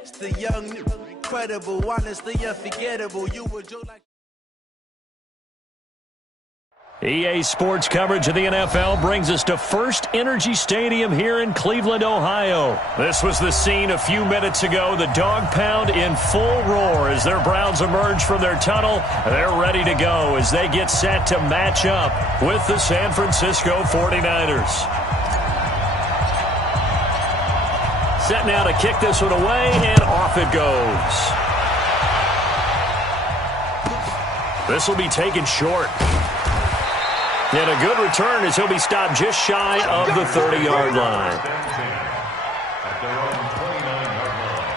It's the young, incredible, honestly unforgettable. You would Joe like. EA Sports coverage of the NFL brings us to First Energy Stadium here in Cleveland, Ohio. This was the scene a few minutes ago. The dog pound in full roar as their Browns emerge from their tunnel. They're ready to go as they get set to match up with the San Francisco 49ers. Set now to kick this one away, and off it goes. This will be taken short. And a good return as he'll be stopped just shy of the 30-yard line. At their own 29-yard line.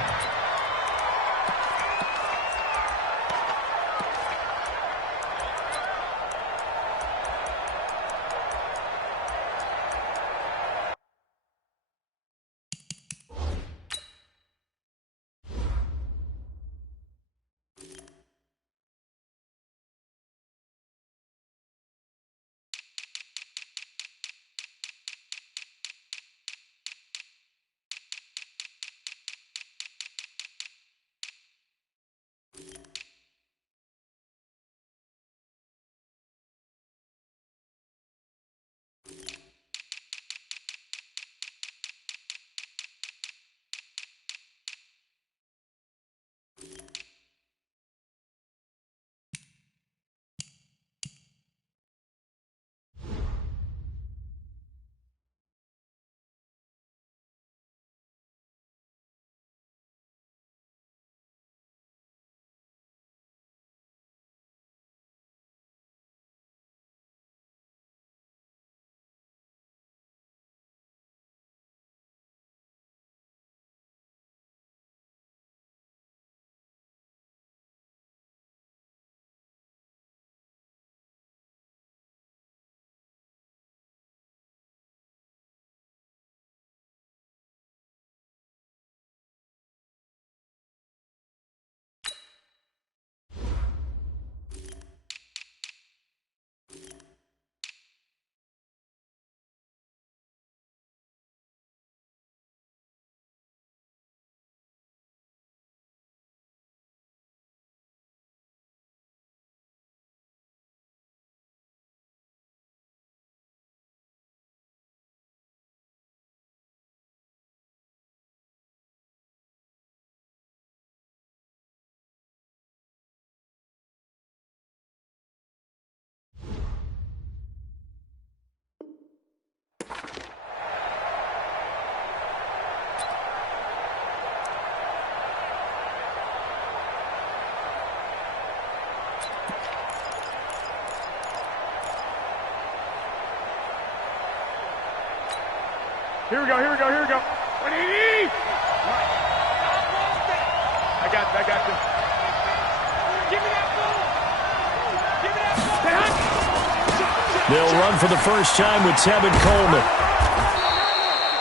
Here we go. What do you need? I got this. Give me that ball. They'll run for the first time with Tevin Coleman.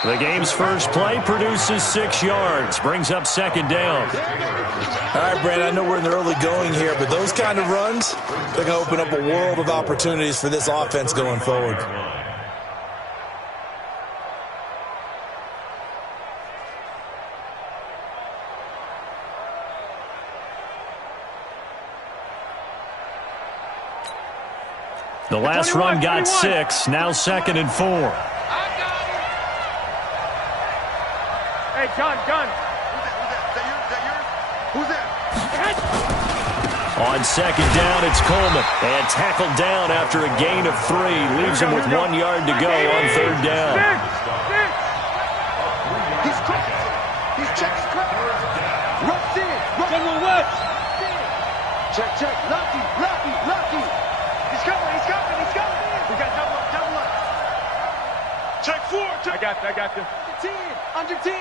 The game's first play produces 6 yards, brings up second down. All right, Brandon, I know we're in the early going here, but those kind of runs, they're going to open up a world of opportunities for this offense going forward. The last run got 6, now 2nd and 4. Hey, gun. Who's that? On second down, it's Coleman. And tackled down after a gain of 3. Leaves him with 1 yard to go on third down. He's cracked. He's checking cracked. Runs in. General West. Check. Lucky. He's coming. We got double up. Check 4. I got this. Under 10.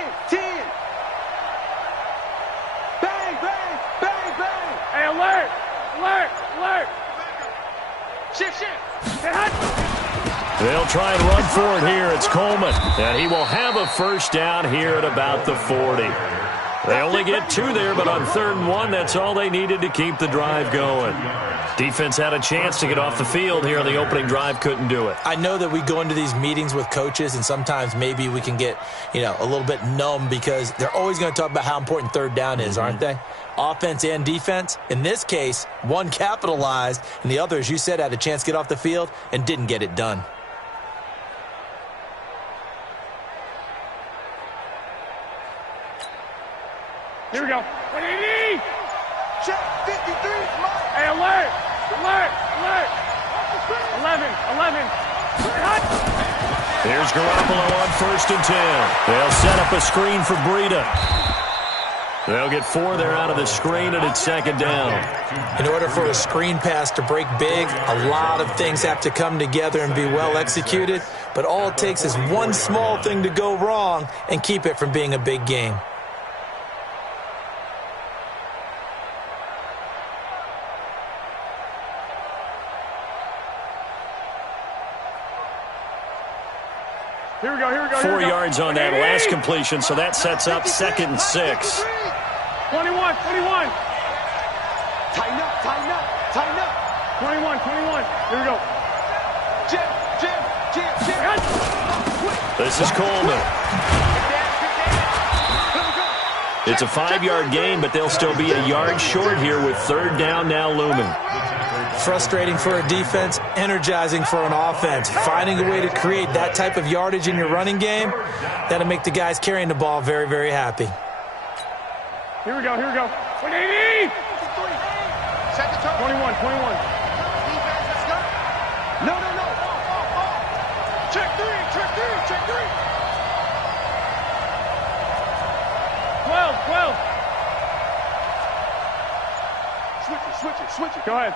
Bang. Hey, alert. Shift. They'll try and run for it here. It's Coleman. And he will have a first down here at about the 40. They only get 2 there, but on 3rd and 1, that's all they needed to keep the drive going. Defense had a chance to get off the field here on the opening drive, couldn't do it. I know that we go into these meetings with coaches, and sometimes maybe we can get, a little bit numb because they're always going to talk about how important third down is, aren't they? Offense and defense. In this case, one capitalized, and the other, as you said, had a chance to get off the field and didn't get it done. Here we go. Check 53. Hey, alert! 11. Here's Garoppolo on 1st and 10. They'll set up a screen for Breida. They'll get 4 there out of the screen, and it's 2nd down. In order for a screen pass to break big, a lot of things have to come together and be well executed, but all it takes is one small thing to go wrong and keep it from being a big game. Here we go. 4 yards on that last completion, so that sets up 2nd and 6. 21. Tighten up. 21. Here we go. Jim. This is Coleman. It's a 5-yard gain, but they'll still be a yard short here with 3rd down now looming. Frustrating for a defense, energizing for an offense. Finding a way to create that type of yardage in your running game, that'll make the guys carrying the ball very, very happy. Here we go. 180. Second turn. 21. Defense, let's go. No. Check three. 12. Switch it. Go ahead.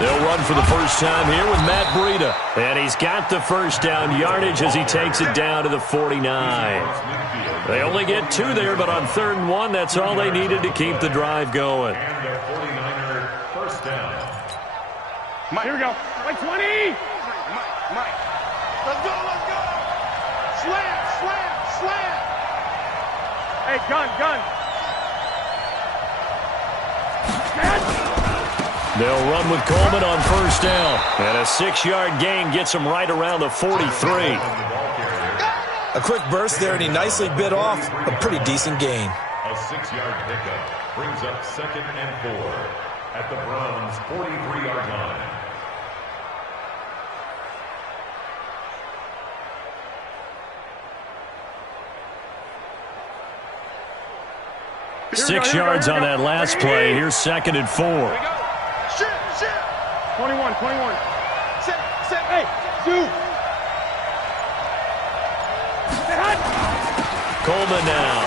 They'll run for the first time here with Matt Breida. And he's got the 1st down yardage as he takes it down to the 49. They only get 2 there, but on 3rd and 1, that's all they needed to keep the drive going. And the 49er 1st down. Here we go. 20. Mike. Let's go. Slam. Hey, gun. They'll run with Coleman on 1st down. And a 6-yard gain gets him right around the 43. A quick burst there, and he nicely bit off a pretty decent gain. A 6-yard pickup brings up 2nd and 4 at the Browns' 43-yard line. Six yards on that last play. Here's 2nd and 4. Shit. 21. Set. Hey, dude. Coleman now.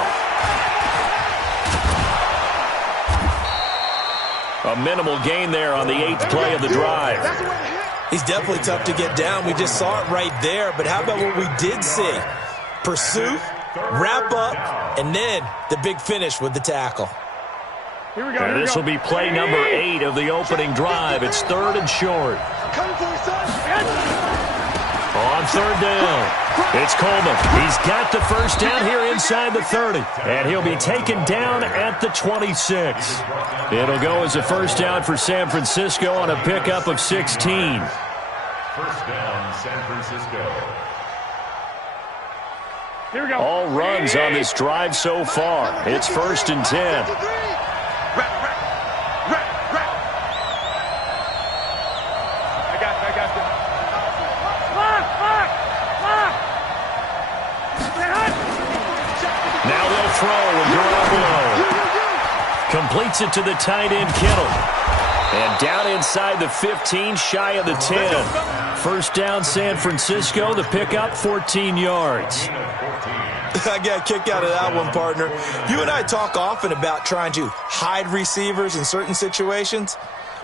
A minimal gain there on the 8th play of the drive. That's the way to hit. He's definitely tough to get down. We just saw it right there. But how about what we did see? Pursuit, wrap up, and then the big finish with the tackle. Here we go. This will be play number 8 of the opening drive. It's 3rd and short. Coming for you, son. On 3rd down, it's Coleman. He's got the 1st down here inside the 30. And he'll be taken down at the 26. It'll go as a 1st down for San Francisco on a pickup of 16. 1st down, San Francisco. Here we go. All runs on this drive so far. It's 1st and 10. Rack. I got you. Now they'll throw with Garoppolo. Completes it to the tight end, Kittle. And down inside the 15, shy of the 10. 1st down, San Francisco. The pickup, 14 yards. I got a kick out of that one, partner. You and I talk often about trying to hide receivers in certain situations,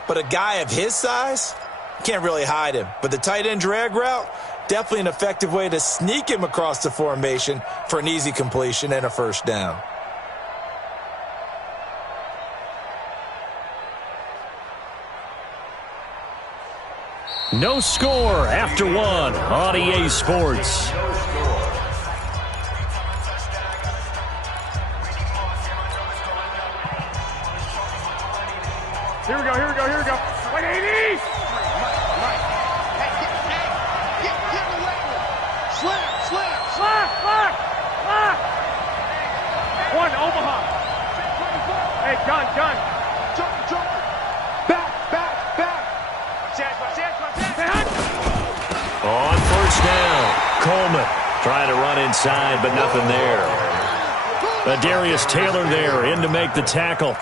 but a guy of his size can't really hide him. But the tight end drag route, definitely an effective way to sneak him across the formation for an easy completion and a 1st down. No score after 1 on EA Sports. Here we go. 180! Get away. Slam. One, Omaha. Hey, gun. Jump. Back. On first down, Coleman trying to run inside, but nothing there. Darius Taylor there in to make the tackle.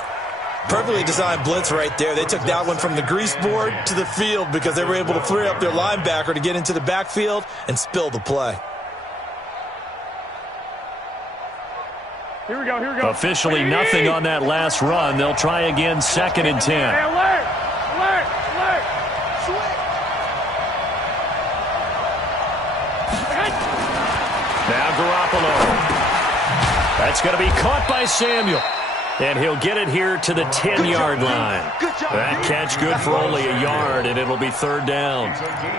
Perfectly designed blitz right there. They took that one from the grease board to the field because they were able to free up their linebacker to get into the backfield and spill the play. Here we go. Officially nothing on that last run. They'll try again, 2nd and 10. Hey, alert! Now Garoppolo. That's going to be caught by Samuel. And he'll get it here to the 10-yard line. That catch good for only a yard, and it'll be 3rd down.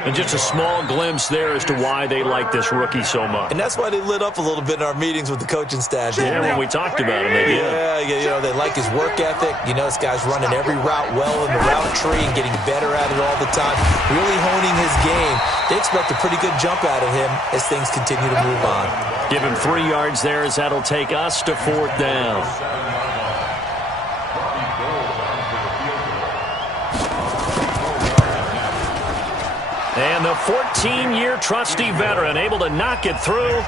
And just a small glimpse there as to why they like this rookie so much. And that's why they lit up a little bit in our meetings with the coaching staff. Yeah, when we talked about him, they did. Yeah, they like his work ethic. This guy's running every route well in the route tree and getting better at it all the time. Really honing his game. They expect a pretty good jump out of him as things continue to move on. Give him 3 yards there as that'll take us to 4th down. And the 14-year trusty veteran able to knock it through.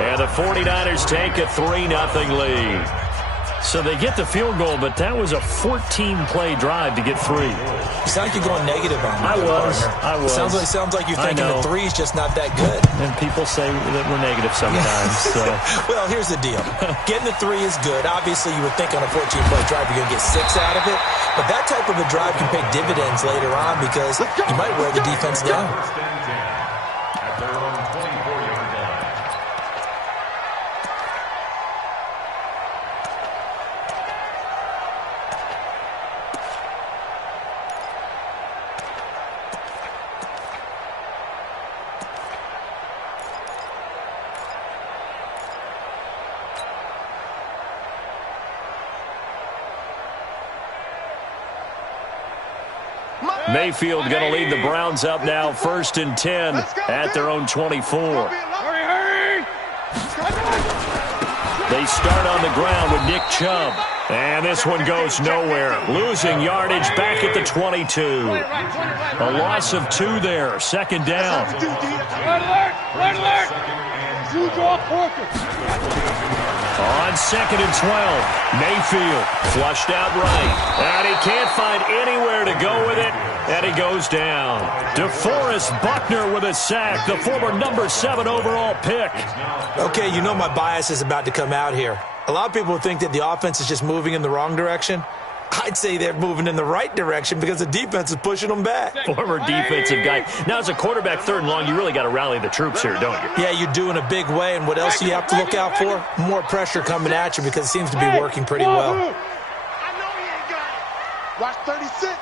And the 49ers take a 3-0 lead. So they get the field goal, but that was a 14-play drive to get 3. You sound like you're going negative on me. I was. Sounds like you're thinking the 3 is just not that good. And people say that we're negative sometimes. So. Well, here's the deal. Getting the 3 is good. Obviously, you would think on a 14-play drive you're going to get 6 out of it. But that type of a drive can pay dividends later on because you might wear the defense down. At their own 24-yard line. Mayfield going to lead the Browns up now, 1st and 10 at their own 24. Hurry! They start on the ground with Nick Chubb. And this one goes nowhere. Losing yardage back at the 22. A loss of 2 there, 2nd down. Red alert! You draw On 2nd and 12, Mayfield flushed out right. And he can't find anywhere to go with it. And he goes down. DeForest Buckner with a sack, the former number 7 overall pick. Okay, my bias is about to come out here. A lot of people think that the offense is just moving in the wrong direction. I'd say they're moving in the right direction because the defense is pushing them back. Former defensive guy. Now, as a quarterback 3rd and long, you really got to rally the troops here, don't you? Yeah, you do in a big way. And what else do you have to look out for? More pressure coming at you because it seems to be working pretty well. I know he ain't got it. Watch 36.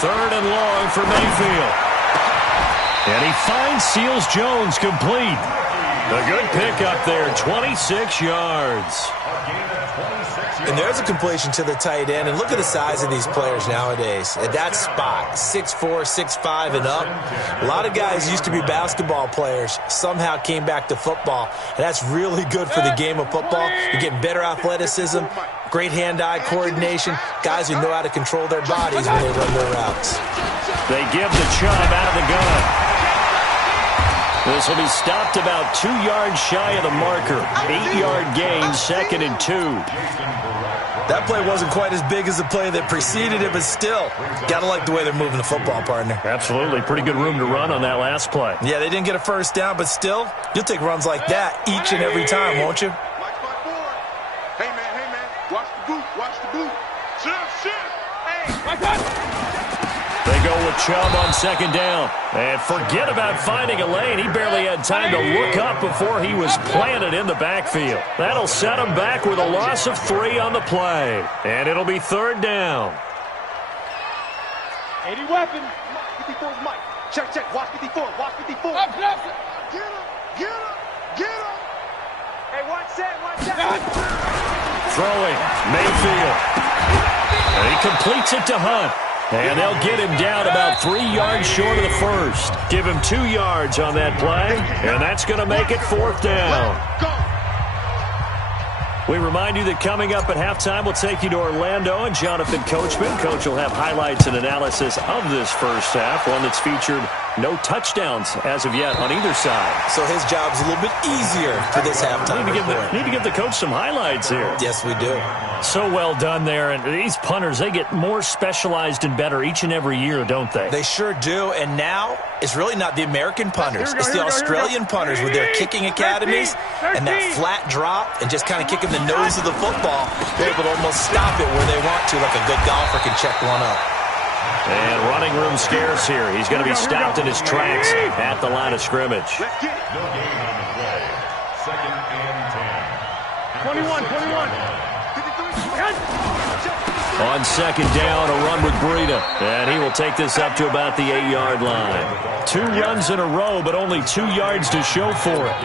3rd and long for Mayfield. And he finds Seals Jones complete. A good pickup there, 26 yards. And there's a completion to the tight end. And look at the size of these players nowadays. At that spot, 6'4", 6'5", and up. A lot of guys used to be basketball players, somehow came back to football. And that's really good for the game of football. You're getting better athleticism, great hand-eye coordination, guys who know how to control their bodies when they run their routes. They give the Chubb out of the gun. This will be stopped about 2 yards shy of the marker. 8-yard gain, 2nd and 2. That play wasn't quite as big as the play that preceded it, but still, got to like the way they're moving the football, partner. Absolutely. Pretty good room to run on that last play. Yeah, they didn't get a 1st down, but still, you'll take runs like that each and every time, won't you? Hey, man. Watch the boot. Shit. Hey. They go with Chubb on 2nd down. And forget about finding a lane. He barely had time to look up before he was planted in the backfield. That'll set him back with a loss of 3 on the play. And it'll be 3rd down. 80 weapon. 54's Mike. Check. Watch 54. Up. Get him. Hey, watch that. Throwing, Mayfield. And he completes it to Hunt. And they'll get him down about 3 yards short of the first. Give him 2 yards on that play, and that's going to make it 4th down. We remind you that coming up at halftime, we'll take you to Orlando and Jonathan Coachman. Coach will have highlights and analysis of this first half, one that's featured no touchdowns as of yet on either side. So his job's a little bit easier for this halftime. Need to give the coach some highlights here. Yes, we do. So well done there. And these punters, they get more specialized and better each and every year, don't they? They sure do. And now it's really not the American punters. It's the Australian punters with their kicking academies and that flat drop and just kind of kicking the nose of the football. They're able to almost stop it where they want to, like a good golfer can check one up. And running room scarce here. He's going to be stopped in his tracks at the line of scrimmage. No gain on the play. 2nd and 10. 21. On 2nd down, a run with Breida. And he will take this up to about the 8-yard line. 2 runs in a row, but only 2 yards to show for it.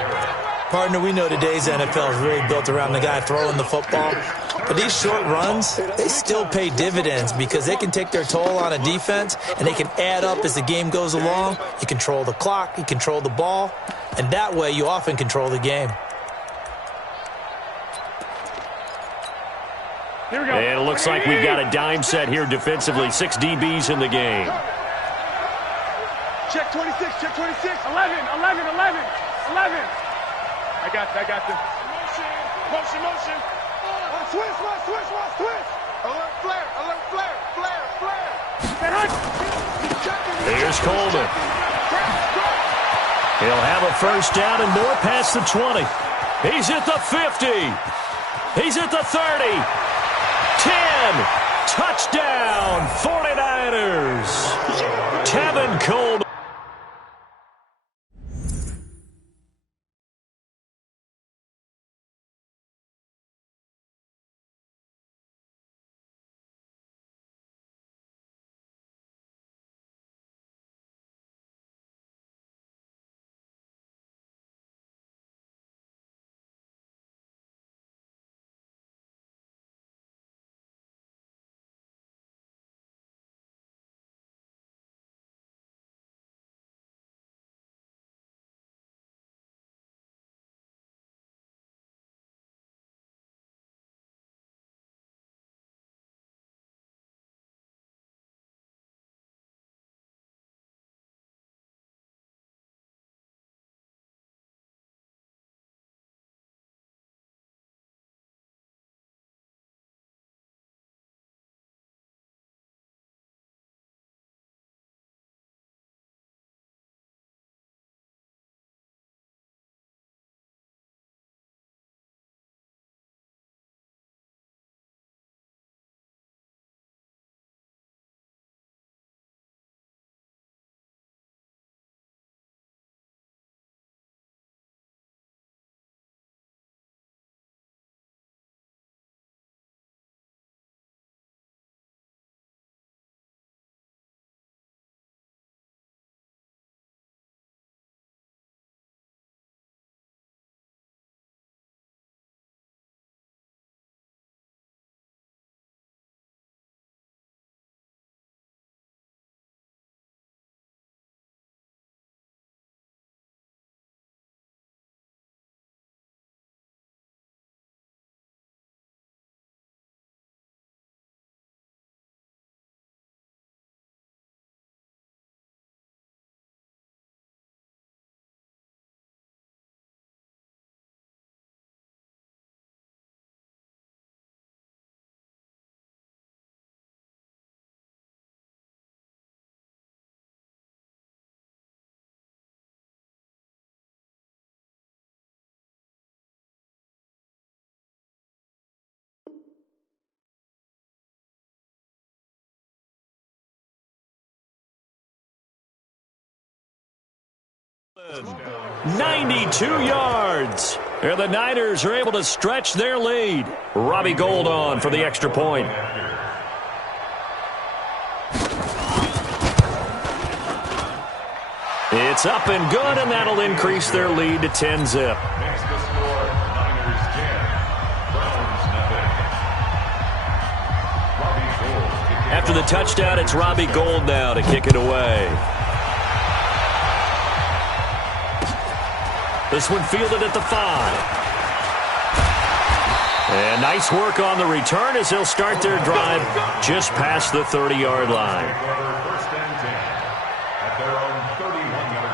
Partner, we know today's NFL is really built around the guy throwing the football. But these short runs, they still pay dividends because they can take their toll on a defense and they can add up as the game goes along. You control the clock, you control the ball, and that way you often control the game. Here we go. And it looks like we've got a dime set here defensively. 6 DBs in the game. Check 26, check 26. 11. I got this. Motion. Switch. Alert flare. Here's Coleman. He'll have a first down and more past the 20. He's at the 50. He's at the 30. 10. Touchdown, 49ers. Tevin Coleman. $92 yards. And the Niners are able to stretch their lead. Robbie Gould on for the extra point. It's up and good, and that'll increase their lead to 10-zip. Makes the score Niners 10, Browns nothing. Robbie Gould After the touchdown, it's Robbie Gould now to kick it away. This one fielded at the 5. And nice work on the return as they'll start their drive just past the 30-yard line. First and 10 at their own 31-yard line.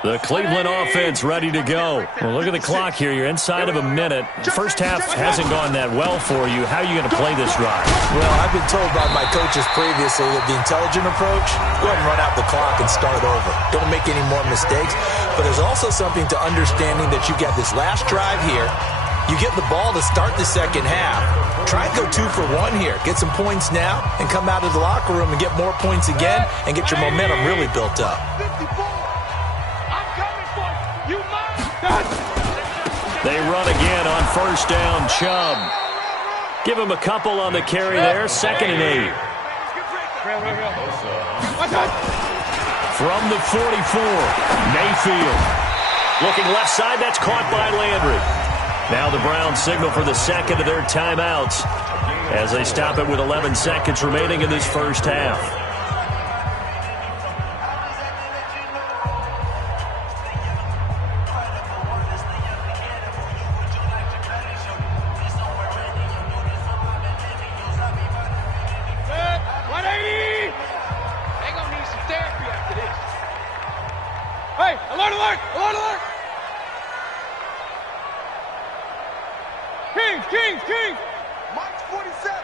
The Cleveland offense ready to go. Well, look at the clock here. You're inside of a minute. The first half hasn't gone that well for you. How are you going to play this drive? Well, I've been told by my coaches previously that the intelligent approach, go ahead and run out the clock and start over. Don't make any more mistakes. But there's also something to understanding that you got this last drive here. You get the ball to start the second half. Try and go 2 for 1 here. Get some points now and come out of the locker room and get more points again and get your momentum really built up. They run again on first down. Chubb. Give him a couple on the carry there. 2nd and 8. From the 44, Mayfield. Looking left side. That's caught by Landry. Now the Browns signal for the second of their timeouts as they stop it with 11 seconds remaining in this first half. King! Mike's 47!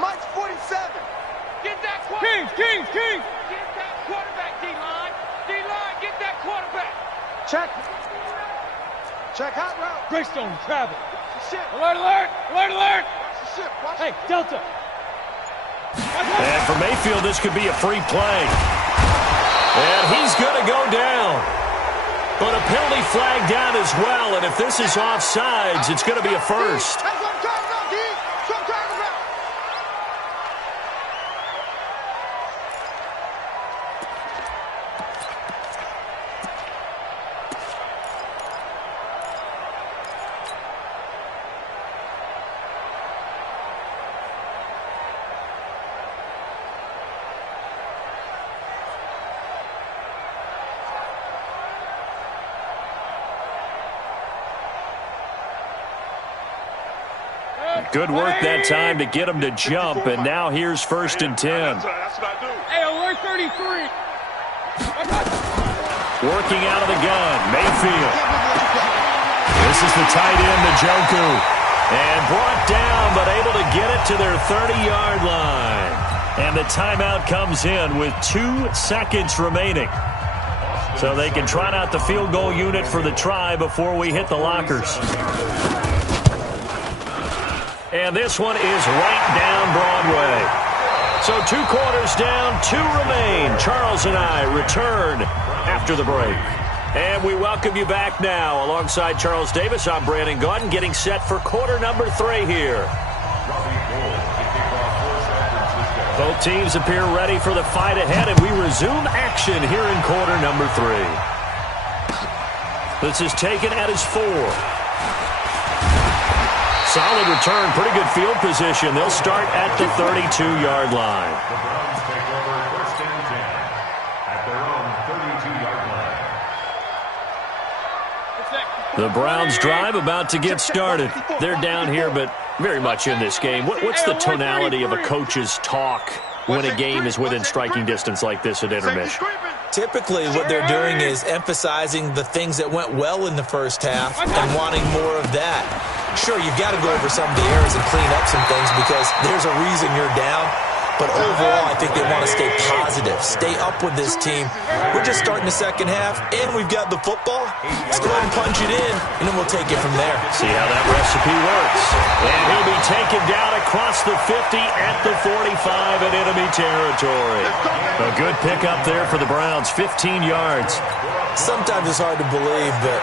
Mike's 47! Get that quarterback! King! Get that quarterback, D-line! D-line, get that quarterback! Check hot route! Greystone, travel! Alert! Watch the ship! Hey, Delta! And for Mayfield, this could be a free play. And he's going to go down. But a penalty flag down as well, and if this is offsides, it's going to be a first. That's what I'm talking about, D! That's what I'm talking about! Good work that time to get him to jump, and now here's 1st and 10. That's what I do. Hey, alert 33. Working out of the gun, Mayfield. This is the tight end, Njoku. And brought down, but able to get it to their 30-yard line. And the timeout comes in with 2 seconds remaining. So they can trot out the field goal unit for the try before we hit the lockers. And this one is right down Broadway. So 2 quarters down, 2 remain. Charles and I return after the break. And we welcome you back now. Alongside Charles Davis, I'm Brandon Gaudin, getting set for quarter number 3 here. Both teams appear ready for the fight ahead, and we resume action here in quarter number 3. This is taken at his 4. Solid return, pretty good field position. They'll start at the 32-yard line. The Browns take over 1st and 10 at their own 32-yard line. The Browns drive about to get started. They're down here, but very much in this game. What's the tonality of a coach's talk when a game is within striking distance like this at intermission? Typically, what they're doing is emphasizing the things that went well in the first half and wanting more of that. Sure, you've got to go over some of the errors and clean up some things because there's a reason you're down. But overall, I think they want to stay positive, stay up with this team. We're just starting the second half, and we've got the football. Let's go ahead and punch it in, and then we'll take it from there. See how that recipe works. And he'll be taken down across the 50 at the 45 in enemy territory. A good pickup there for the Browns, 15 yards. Sometimes it's hard to believe, but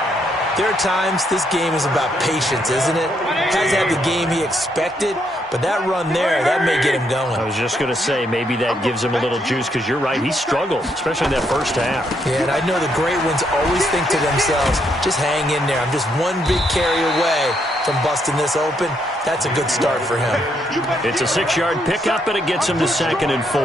there are times this game is about patience, isn't it? Hasn't had the game he expected, but that run there, that may get him going. I was just going to say, maybe that gives him a little juice, because you're right, he struggled, especially in that first half. Yeah, and I know the great ones always think to themselves, just hang in there. I'm just one big carry away from busting this open. That's a good start for him. It's a 6-yard pickup, and it gets him to 2nd and 4.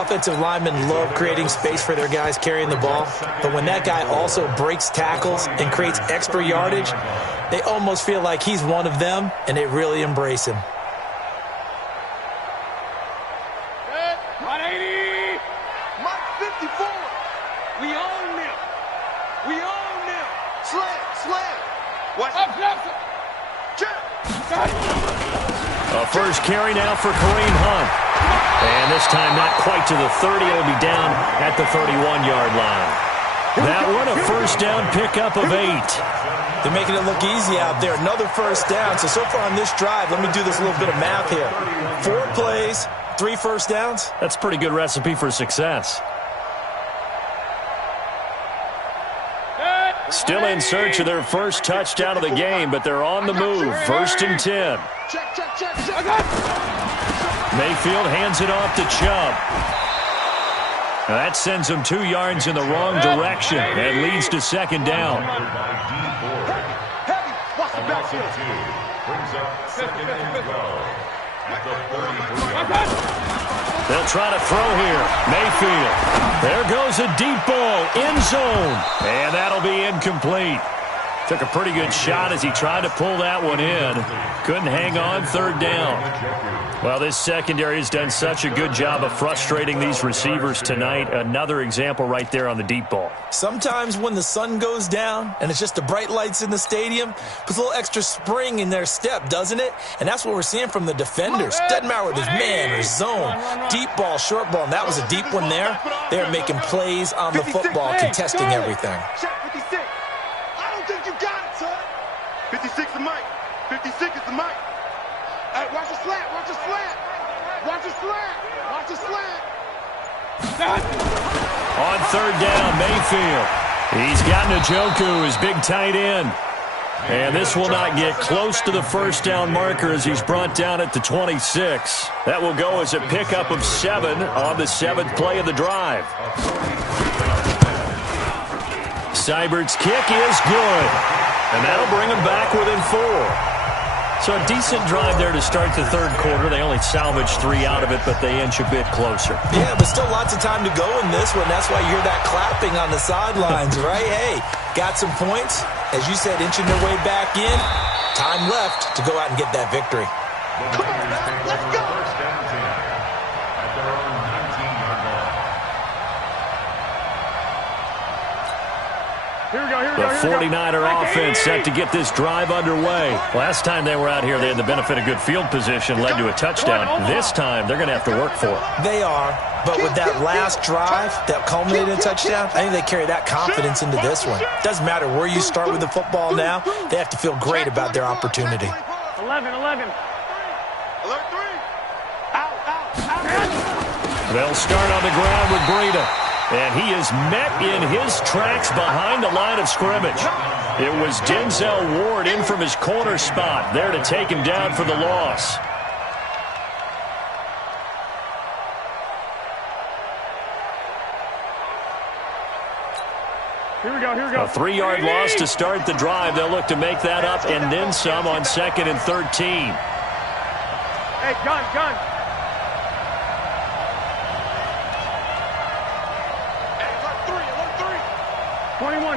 Offensive linemen love creating space for their guys carrying the ball, but when that guy also breaks tackles and creates extra yardage, they almost feel like he's one of them, and they really embrace him. 180. Mike 54. We own them. We own them. Slam. Watch up. A first carry now for Kareem Hunt. And this time not quite to the 30. It'll be down at the 31-yard line. That one a first down pickup of 8. They're making it look easy out there. Another first down. So far on this drive, let me do this little bit of math here. 4 plays, 3 first downs. That's a pretty good recipe for success. Still in search of their first touchdown of the game, but they're on the move. 1st and 10. Mayfield hands it off to Chubb. Now that sends him 2 yards in the wrong direction and leads to 2nd down. They'll try to throw here. Mayfield. There goes a deep ball. End zone. And that'll be incomplete. Took a pretty good shot as he tried to pull that one in. Couldn't hang on. 3rd down. Well, this secondary has done such a good job of frustrating these receivers tonight. Another example right there on the deep ball. Sometimes when the sun goes down and it's just the bright lights in the stadium, puts a little extra spring in their step, doesn't it? And that's what we're seeing from the defenders. Doesn't matter whether it's man or zone, deep ball, short ball, and that was a deep one there. They're making plays on the football, contesting everything. Check 56. I don't think you got it, son. 56 is Mike. 56 is the Mike. Hey, watch the slant. Watch the slant. Watch the slant. Watch the slant. On 3rd down, Mayfield. He's got Njoku, his big tight end. And this will not get close to the first down marker as he's brought down at the 26. That will go as a pickup of 7 on the 7th play of the drive. Seibert's kick is good. And that'll bring him back within 4. So a decent drive there to start the 3rd quarter. They only salvaged 3 out of it, but they inch a bit closer. Yeah, but still lots of time to go in this one. That's why you hear that clapping on the sidelines, right? Hey, got some points. As you said, inching their way back in. Time left to go out and get that victory. Come on, man. Let's go. The 49er offense set to get this drive underway. Last time they were out here, they had the benefit of good field position, led to a touchdown. This time, they're going to have to work for it. They are, but with that last drive that culminated in a touchdown, I think they carry that confidence into this one. Doesn't matter where you start with the football now, they have to feel great about their opportunity. 11. Alert 3. Out. They'll start on the ground with Breida. And he is met in his tracks behind the line of scrimmage. It was Denzel Ward in from his corner spot there to take him down for the loss. Here we go. A 3-yard loss to start the drive. They'll look to make that up and then some on 2nd and 13. Hey, gun.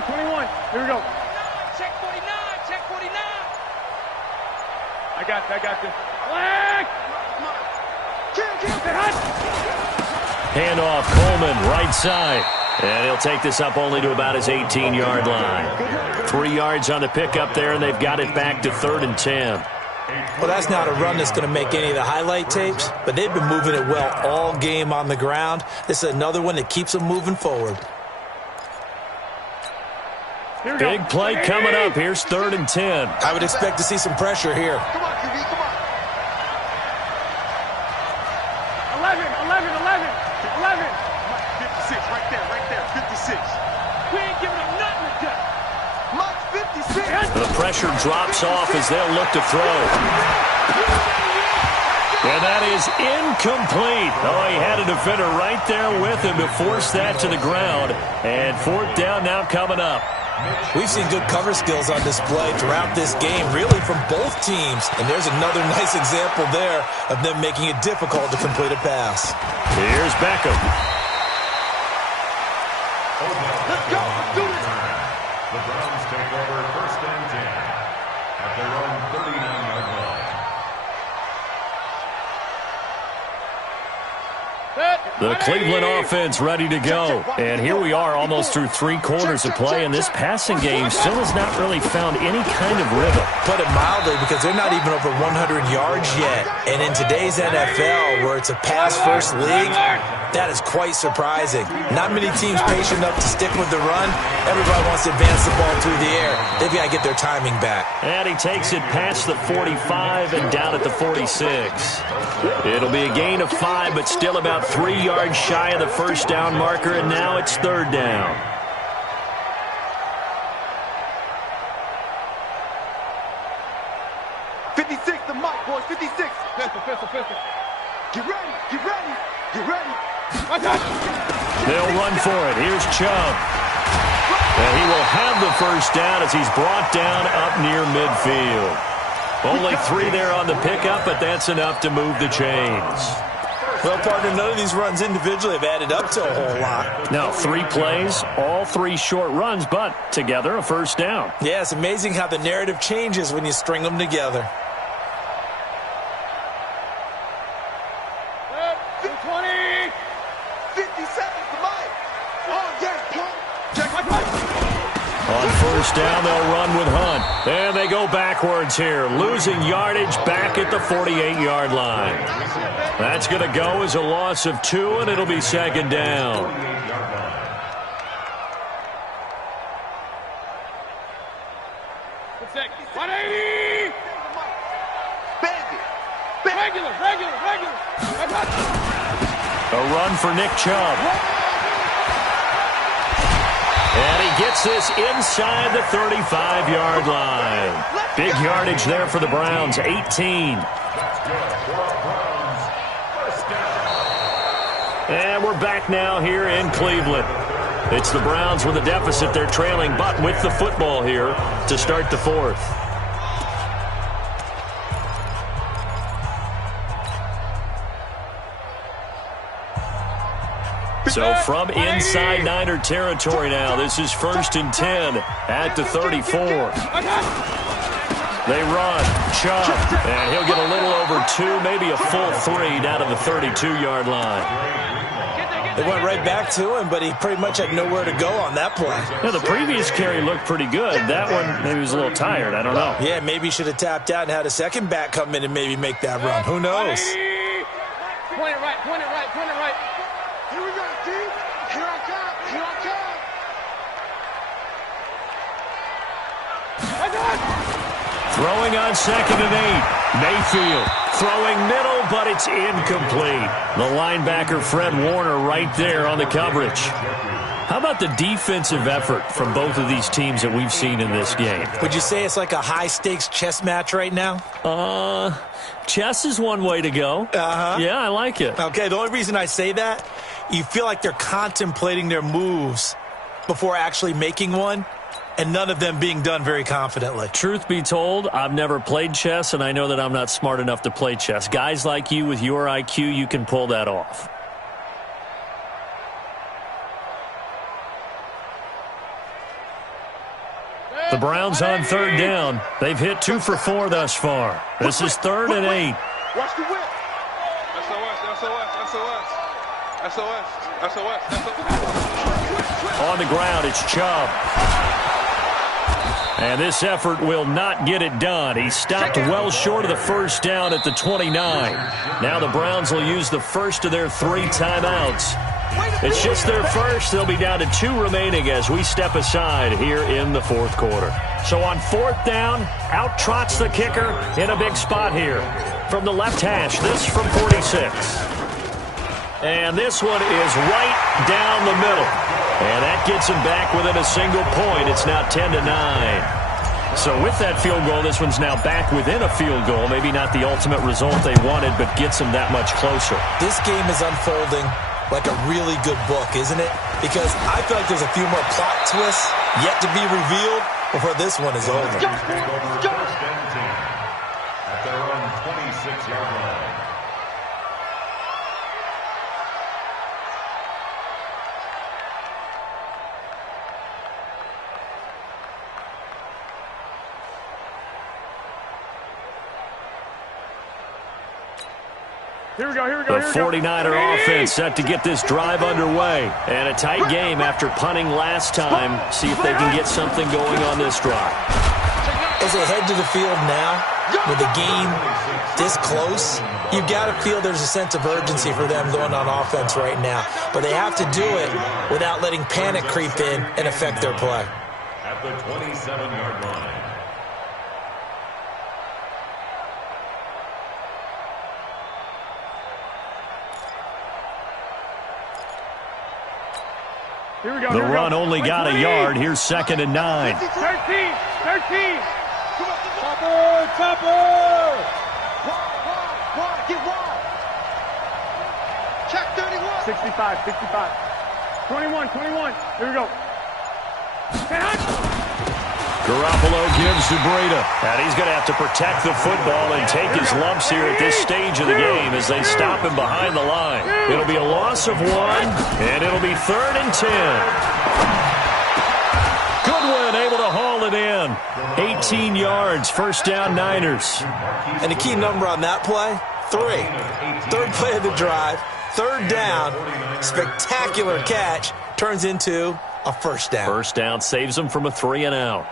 21. Here we go. Check 49. I got this. Black! Handoff, Coleman, right side. And he'll take this up only to about his 18-yard line. 3 yards on the pickup there, and they've got it back to 3rd and 10. Well, that's not a run that's going to make any of the highlight tapes, but they've been moving it well all game on the ground. This is another one that keeps them moving forward. Big play coming up. Here's 3rd and 10. I would expect to see some pressure here. Come on, QB, come on. 11. 56, right there, 56. We ain't giving them nothing to do. Mike's 56. The pressure drops off as they'll look to throw. And that is incomplete. Oh, he had a defender right there with him to force that to the ground. And fourth down now coming up. We've seen good cover skills on display throughout this game, really from both teams. And there's another nice example there of them making it difficult to complete a pass. Here's Beckham. Let's go. Let's do this. The Browns take over 1st and 10 at their own 39-yard line. The Cleveland offense ready to go. And here we are almost through 3 quarters of play, and this passing game still has not really found any kind of rhythm. Put it mildly, because they're not even over 100 yards yet. And in today's NFL, where it's a pass-first league, that is quite surprising. Not many teams patient enough to stick with the run. Everybody wants to advance the ball through the air. They've got to get their timing back. And he takes it past the 45 and down at the 46. It'll be a gain of 5, but still about 3 yards shy of the first down marker, and now it's 3rd down. The mic, boys. 56. Pistol. Get ready. Get ready. They'll run for it. Here's Chubb. And he will have the first down as he's brought down up near midfield. Only 3 there on the pickup, but that's enough to move the chains. Well, partner, none of these runs individually have added up to a whole lot. Now, 3 plays, all 3 short runs, but together a first down. Yeah, it's amazing how the narrative changes when you string them together. 20. 50 seconds to mic. Oh, On first down, they'll run with Hunt. And they go backwards here, losing yardage back at the 48-yard line. That's going to go as a loss of 2, and it'll be 2nd down. A run for Nick Chubb. And he gets this inside the 35-yard line. Big yardage there for the Browns, 18. And we're back now here in Cleveland. It's the Browns with a deficit. They're trailing, but with the football here to start the 4th. So from inside Niner territory now, this is 1st and 10 at the 34. They run, Chubb, and he'll get a little over 2, maybe a full 3 down to the 32-yard line. They went right back to him, but he pretty much had nowhere to go on that play. Yeah, the previous carry looked pretty good. That one, maybe was a little tired. I don't know. Yeah, maybe he should have tapped out and had a second back come in and maybe make that run. Who knows? Point it right. Here we go, Steve. Here I come. Throwing on 2nd and 8. Mayfield throwing middle, but it's incomplete. The linebacker, Fred Warner, right there on the coverage. How about the defensive effort from both of these teams that we've seen in this game? Would you say it's like a high-stakes chess match right now? Chess is one way to go. Yeah, I like it. Okay, the only reason I say that, you feel like they're contemplating their moves before actually making one, and none of them being done very confidently. Truth be told, I've never played chess, and I know that I'm not smart enough to play chess. Guys like you with your IQ, you can pull that off. The Browns on 3rd down. They've hit 2 for 4 thus far. This is 3rd and 8. Watch the whip. SOS. On the ground, it's Chubb. And this effort will not get it done. He stopped well short of the first down at the 29. Now the Browns will use the first of their 3 timeouts. It's just their first. They'll be down to 2 remaining as we step aside here in the 4th quarter. So on 4th down, out trots the kicker in a big spot here. From the left hash, this from 46. And this one is right down the middle. And that gets him back within a single point. It's now 10-9. So with that field goal, this one's now back within a field goal. Maybe not the ultimate result they wanted, but gets them that much closer. This game is unfolding like a really good book, isn't it? Because I feel like there's a few more plot twists yet to be revealed before this one is over. First and 10 at their own 26-yard line. Here we go. The 49er offense set to get this drive underway. And a tight game after punting last time. See if they can get something going on this drive. As they head to the field now, with the game this close, you've got to feel there's a sense of urgency for them going on offense right now. But they have to do it without letting panic creep in and affect their play. At the 27-yard line. Here we go. The run only got a yard. Here's 2nd and 9. 13. Topper. Wide, get wide. Check 31. 65. 21. Here we go. Garoppolo gives to Breida. And he's going to have to protect the football and take his lumps here at this stage of the game as they stop him behind the line. It'll be a loss of 1, and it'll be 3rd and 10. Goodwin able to haul it in. 18 yards, first down Niners. And the key number on that play, 3. Third play of the drive, 3rd down, spectacular catch, turns into a first down. First down saves them from a 3 and out.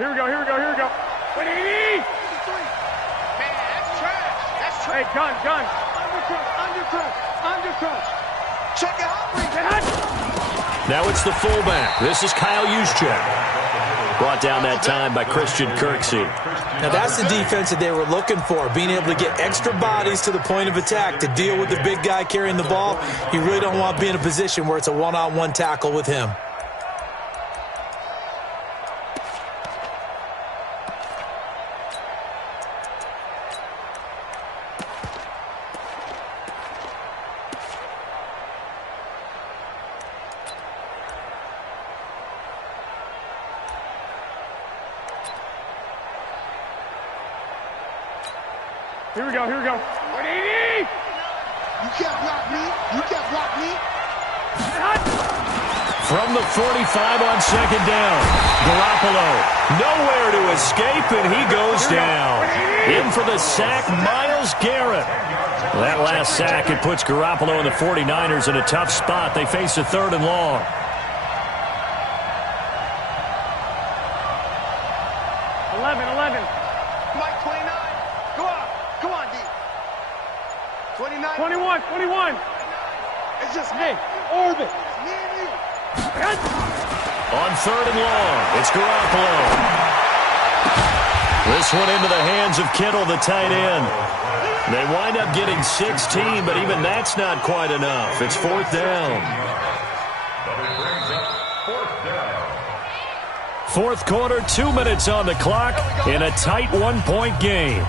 Here we go. 180. Man, that's trash. Hey, gun. Undercross. Check it out. Now it's the fullback. This is Kyle Juszczyk. Brought down that time by Christian Kirksey. Now that's the defense that they were looking for, being able to get extra bodies to the point of attack to deal with the big guy carrying the ball. You really don't want to be in a position where it's a one-on-one tackle with him. Here we go. 180. You can't block me. From the 45 on 2nd down. Garoppolo nowhere to escape, and he goes down. In for the sack, Myles Garrett. That last sack, it puts Garoppolo and the 49ers in a tough spot. They face a 3rd and long. Mike 29. Come on, D. 29. 21. It's just me. Orbit. Me and you. On 3rd and long, it's Garoppolo. This one into the hands of Kittle, the tight end. They wind up getting 16, but even that's not quite enough. It's 4th down. But it brings up 4th down. 4th quarter, 2 minutes on the clock in a tight 1-point game.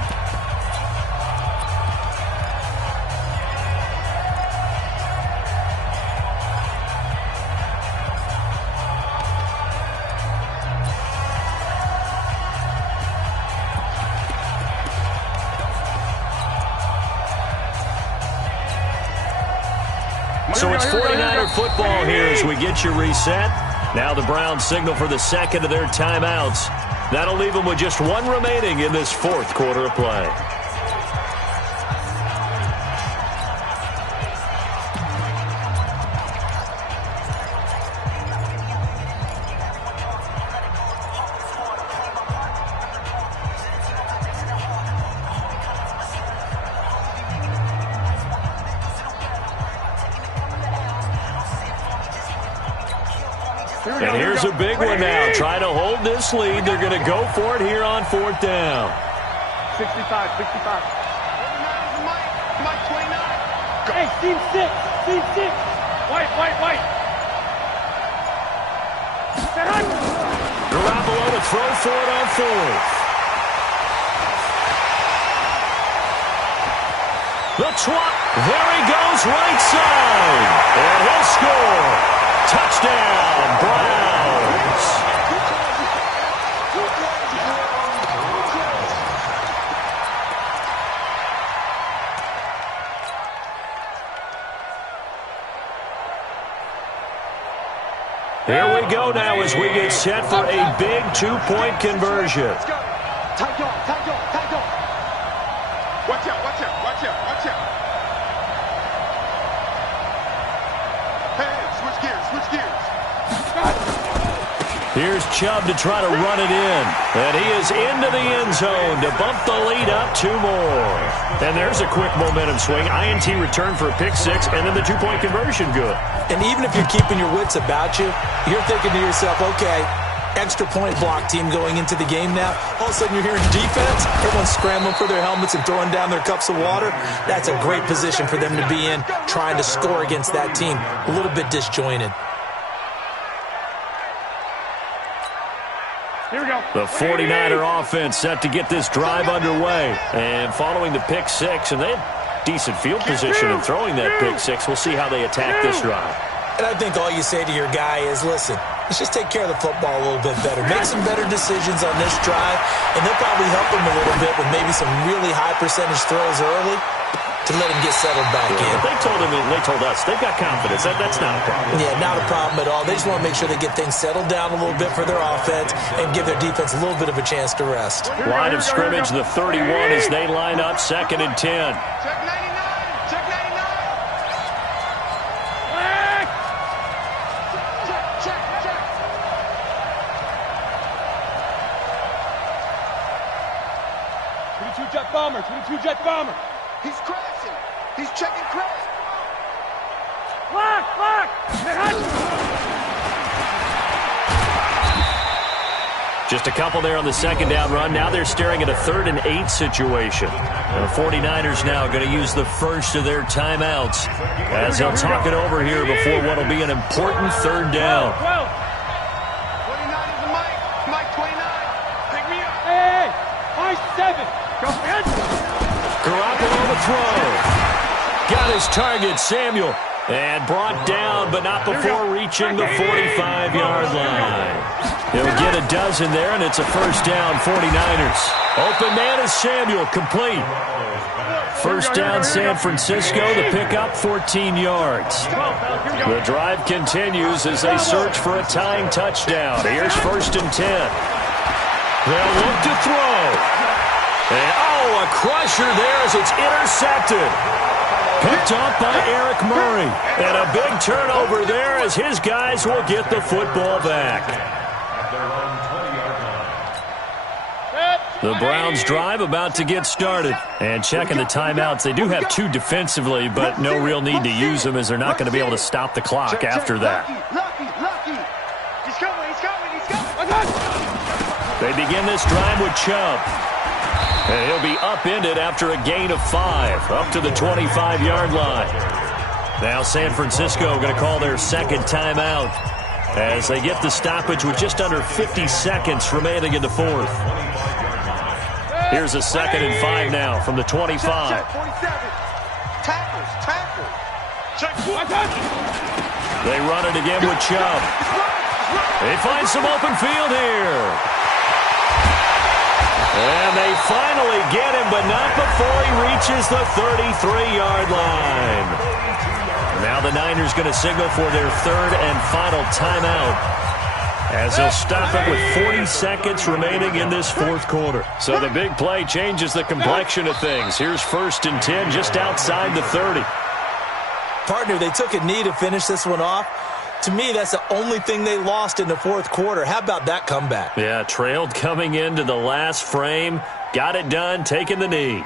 So it's 49er football here as we get you reset. Now the Browns signal for the second of their timeouts. That'll leave them with just 1 remaining in this 4th quarter of play. And here's a big one now. Trying to hold this lead. They're going to go for it here on 4th down. 65, 65. Mike 29. Go. Hey, team 6, team 6. White. Garoppolo to throw for it on fourth. There he goes, right side. And he'll score. Touchdown, Browns. Here we go now as we get set for a big two-point conversion. Tight dog. Watch out. Hey, switch gears. Here's Chubb to try to run it in. And he is into the end zone to bump the lead up 2 more. And there's a quick momentum swing. INT return for a pick 6, and then the two-point conversion good. And even if you're keeping your wits about you, you're thinking to yourself, okay, extra point block team going into the game now. All of a sudden you're hearing defense. Everyone's scrambling for their helmets and throwing down their cups of water. That's a great position for them to be in, trying to score against that team. A little bit disjointed. Here we go. The 49er offense set to get this drive underway. And following the pick 6, and they had decent field position in throwing that pick 6. We'll see how they attack this drive. And I think all you say to your guy is, listen, let's just take care of the football a little bit better. Make some better decisions on this drive, and they'll probably help him a little bit with maybe some really high percentage throws early to let him get settled back in. They told us they've got confidence. That's not a problem. Yeah, not a problem at all. They just want to make sure they get things settled down a little bit for their offense and give their defense a little bit of a chance to rest. Line of scrimmage, the 31 as they line up, 2nd and 10. Check 99. Bomber, 22-jet bomber. He's crashing. He's checking crash. Lock. Just a couple there on the 2nd down run. Now they're staring at a 3rd and 8 situation. The 49ers now going to use the first of their timeouts as they'll talk it over here before what will be an important 3rd down. 29 is the Mike 29. Pick me up. Hey, Mike 7. Garoppolo to throw. Got his target, Samuel. And brought down, but not before reaching the 45-yard line. He'll get a dozen there, and it's a 1st down, 49ers. Open man is Samuel, complete. 1st down, San Francisco, the pickup, 14 yards. The drive continues as they search for a tying touchdown. Here's 1st and 10. They'll look to throw. And, a crusher there as it's intercepted. Picked off by Eric Murray. And a big turnover there as his guys will get the football back. The Browns drive about to get started. And checking the timeouts. They do have 2 defensively, but no real need to use them as they're not going to be able to stop the clock after that. Lucky. He's coming. They begin this drive with Chubb. And he'll be upended after a gain of 5, up to the 25-yard line. Now San Francisco going to call their 2nd timeout as they get the stoppage with just under 50 seconds remaining in the 4th. Here's a 2nd and 5 now from the 25. Tackle. They run it again with Chubb. They find some open field here. And they finally get him, but not before he reaches the 33-yard line. Now the Niners going to signal for their 3rd and final timeout as they'll stop it with 40 seconds remaining in this 4th quarter. So the big play changes the complexion of things. Here's 1st and 10 just outside the 30. Partner, they took a knee to finish this one off. To me, that's the only thing they lost in the 4th quarter. How about that comeback? Yeah, trailed coming into the last frame. Got it done, taking the knee.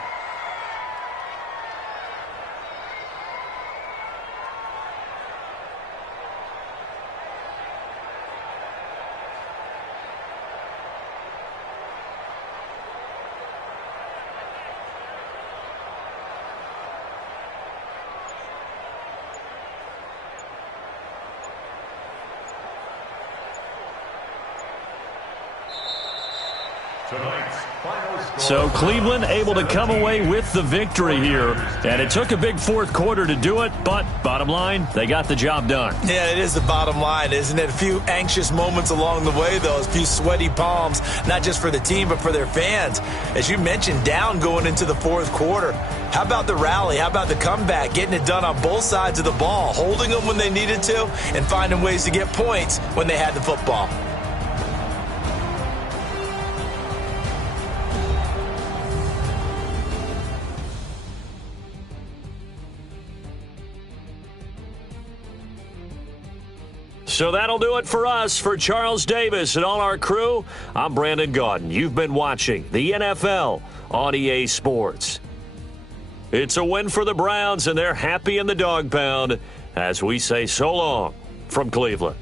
Tonight's final score. So Cleveland able to come away with the victory here. And it took a big fourth quarter to do it, but bottom line, they got the job done. Yeah, it is the bottom line, isn't it? A few anxious moments along the way, though. A few sweaty palms, not just for the team, but for their fans. As you mentioned, down going into the fourth quarter. How about the rally? How about the comeback? Getting it done on both sides of the ball, holding them when they needed to, and finding ways to get points when they had the football. So that'll do it for us. For Charles Davis and all our crew, I'm Brandon Gaudin. You've been watching the NFL on EA Sports. It's a win for the Browns, and they're happy in the dog pound as we say so long from Cleveland.